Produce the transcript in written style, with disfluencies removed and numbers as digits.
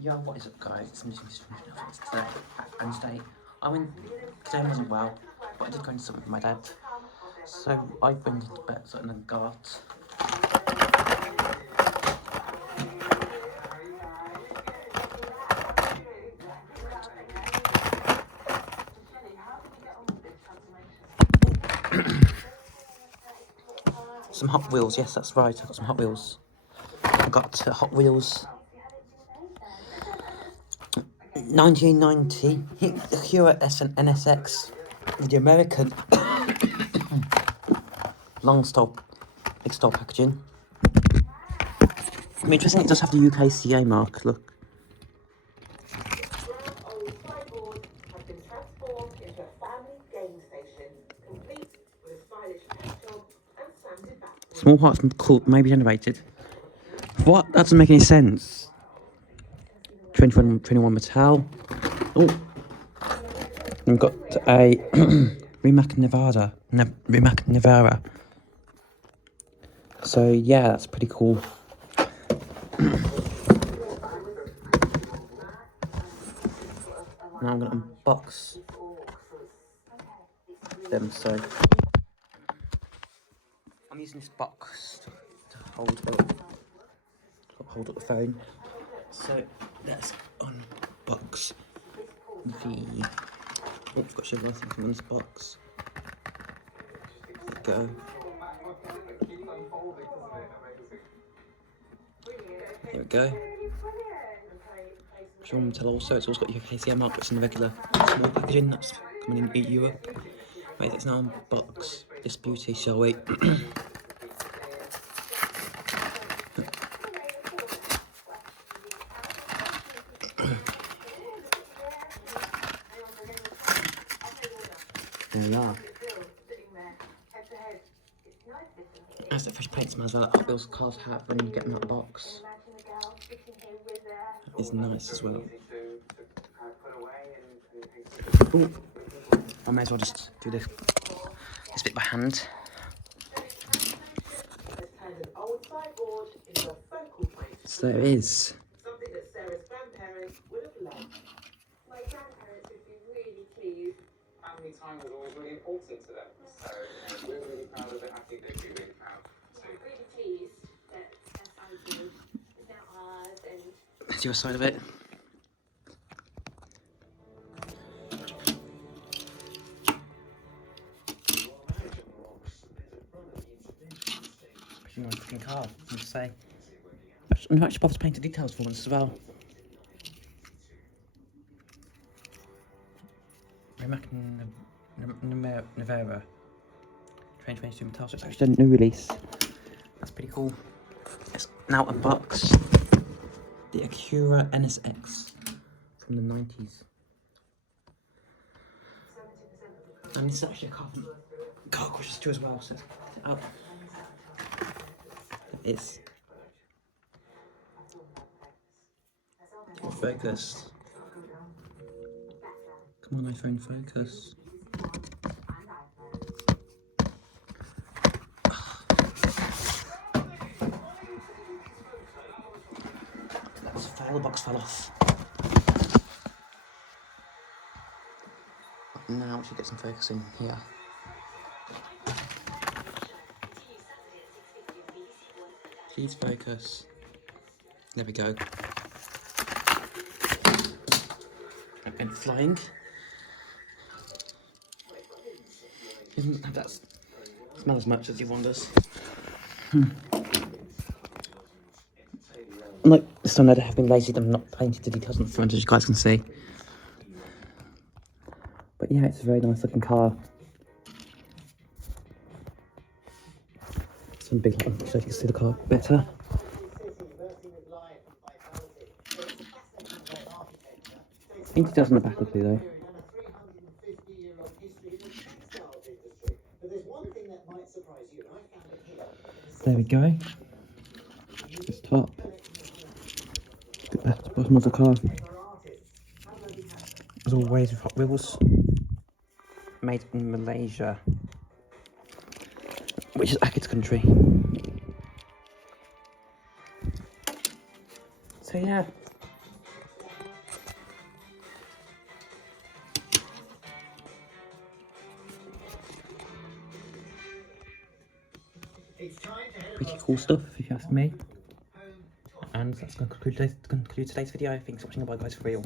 Yeah, what is up, guys? It's missing today, and today today wasn't well, but I did go into something with my dad. So I went into bed and then got some Hot Wheels. Yes, that's right. I got some Hot Wheels. I got Hot Wheels 1990 Acura NSX with the American long stop, big stop packaging. I mean, interesting, it does have the UKCA mark, look. Small parts cool, maybe generated. What? That doesn't make any sense. 21 metal. Oh, we've got a Rimac Nevera. So yeah, that's pretty cool. Now I'm gonna unbox them. So I'm using this box to hold up the phone. So let's unbox the. Oh, I've got to show you something on this box. There we go. There we go. Strong metal also. It's also got your KCM mark, but it's in the regular small packaging. That's coming in Europe. Right, let's now unbox this beauty, shall we? There we are. That's the fresh paint smell as well that Hot Wheels cars have when you get them out of the box. It's nice as well. Ooh. I may as well just do this bit by hand. So there it is. Something that Sarah's grandparents would have loved. My grandparents would be really pleased. Family time was always really important to them. So we're really proud of it. I think they'd be really proud too. Really pleased that SIG is now ours and... Let's do a side of it. Pretty nice looking car, I must say. I'm actually bothered to paint the details for once as well. Rimac Nevera 2022 metal, so it's actually a new release. That's pretty cool. Let's now unbox the Acura NSX from the 90s. And this is actually a car crushes too as well, so out. It's focus. Come on, iPhone, focus. That's fell, the box fell off. Now we should get some focus in here. Please focus. There we go. I've been flying. It doesn't have that smell as much as you want us. Like this time, I have been lazy. I'm not painted the details on the front, as you guys can see. But yeah, it's a very nice looking car. Some big light so you can see the car better. I think it does on the back of it though. There we go. This top. Get back to the bottom of the car. As always with Hot Wheels. Made in Malaysia. Which is Acura's country. So yeah. Pretty cool stuff, if you ask me. And that's going to conclude today's video. Thanks for watching. Bye guys, for real.